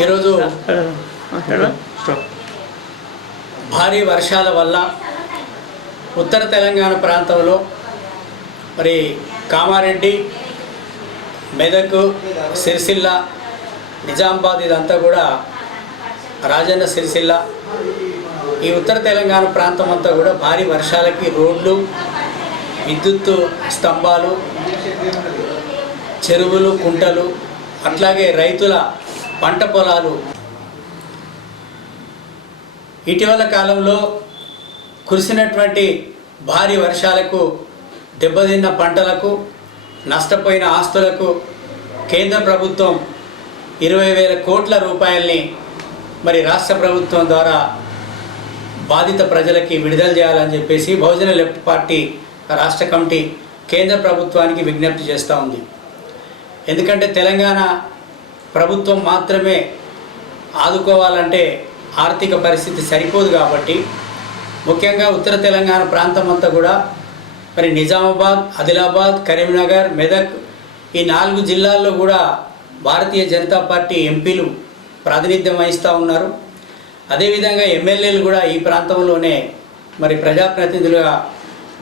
ఈరోజు భారీ వర్షాల వల్ల ఉత్తర తెలంగాణ ప్రాంతంలో మరి కామారెడ్డి మెదక్ సిరిసిల్ల నిజామాబాద్ ఇదంతా కూడా రాజన్న సిరిసిల్ల ఈ ఉత్తర తెలంగాణ ప్రాంతం అంతా కూడా భారీ వర్షాలకి రోడ్లు విద్యుత్తు స్తంభాలు చెరువులు కుంటలు అట్లాగే రైతుల పంట పొలాలు. ఇటీవల కాలంలో కురిసినటువంటి భారీ వర్షాలకు దెబ్బతిన్న పంటలకు నష్టపోయిన ఆస్తులకు కేంద్ర ప్రభుత్వం ఇరవై వేల కోట్ల రూపాయల్ని మరి రాష్ట్ర ప్రభుత్వం ద్వారా బాధిత ప్రజలకి విడుదల చేయాలని చెప్పేసి బహుజన లెఫ్ట్ పార్టీ రాష్ట్ర కమిటీ కేంద్ర ప్రభుత్వానికి విజ్ఞప్తి చేస్తూ ఉంది. ఎందుకంటే తెలంగాణ ప్రభుత్వం మాత్రమే ఆదుకోవాలంటే ఆర్థిక పరిస్థితి సరిపోదు కాబట్టి ముఖ్యంగా ఉత్తర తెలంగాణ ప్రాంతం అంతా కూడా మరి నిజామాబాద్ ఆదిలాబాద్ కరీంనగర్ మెదక్ ఈ నాలుగు జిల్లాల్లో కూడా భారతీయ జనతా పార్టీ ఎంపీలు ప్రాతినిధ్యం వహిస్తూ ఉన్నారు. అదేవిధంగా ఎమ్మెల్యేలు కూడా ఈ ప్రాంతంలోనే మరి ప్రజాప్రతినిధులుగా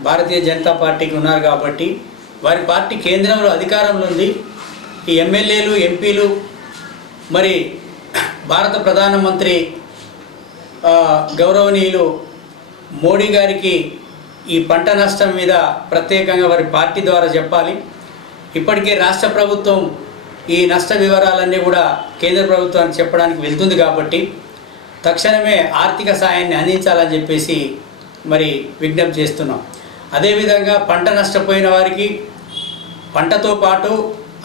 భారతీయ జనతా పార్టీకి ఉన్నారు కాబట్టి వారి పార్టీ కేంద్రంలో అధికారంలో ఉంది. ఈ ఎమ్మెల్యేలు ఎంపీలు మరి భారత ప్రధానమంత్రి గౌరవనీయులు మోడీ గారికి ఈ పంట నష్టం మీద ప్రత్యేకంగా వారి పార్టీ ద్వారా చెప్పాలి. ఇప్పటికే రాష్ట్ర ప్రభుత్వం ఈ నష్ట వివరాలన్నీ కూడా కేంద్ర ప్రభుత్వానికి చెప్పడానికి వెళ్తుంది కాబట్టి తక్షణమే ఆర్థిక సాయాన్ని అందించాలని చెప్పేసి మరి విజ్ఞప్తి చేస్తున్నాం. అదేవిధంగా పంట నష్టపోయిన వారికి పంటతో పాటు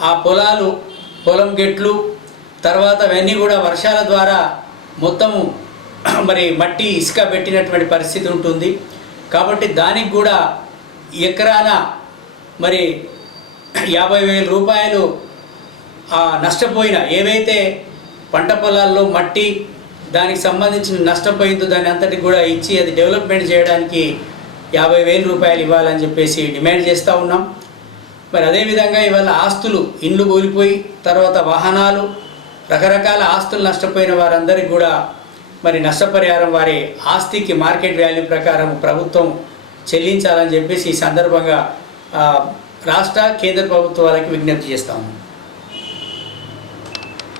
ఆ పొలాలు పొలం గెట్లు తర్వాత అవన్నీ కూడా వర్షాల ద్వారా మొత్తము మరి మట్టి ఇసుక పెట్టినటువంటి పరిస్థితి ఉంటుంది. కాబట్టి దానికి కూడా ఎకరాన మరి యాభై వేల రూపాయలు ఆ నష్టపోయిన ఏవైతే పంట పొలాల్లో మట్టి దానికి సంబంధించిన నష్టపోయిందో దాని అంతటికి కూడా ఇచ్చి అది డెవలప్మెంట్ చేయడానికి యాభై వేల రూపాయలు ఇవ్వాలని చెప్పేసి డిమాండ్ చేస్తూ ఉన్నాం. మరి అదేవిధంగా ఇవాళ ఆస్తులు ఇండ్లు కూలిపోయి తర్వాత వాహనాలు రకరకాల ఆస్తులు నష్టపోయిన వారందరికీ కూడా మరి నష్టపరిహారం వారి ఆస్తికి మార్కెట్ వాల్యూ ప్రకారం ప్రభుత్వం చెల్లించాలని చెప్పేసి ఈ సందర్భంగా రాష్ట్ర కేంద్ర ప్రభుత్వాలకి విజ్ఞప్తి చేస్తాము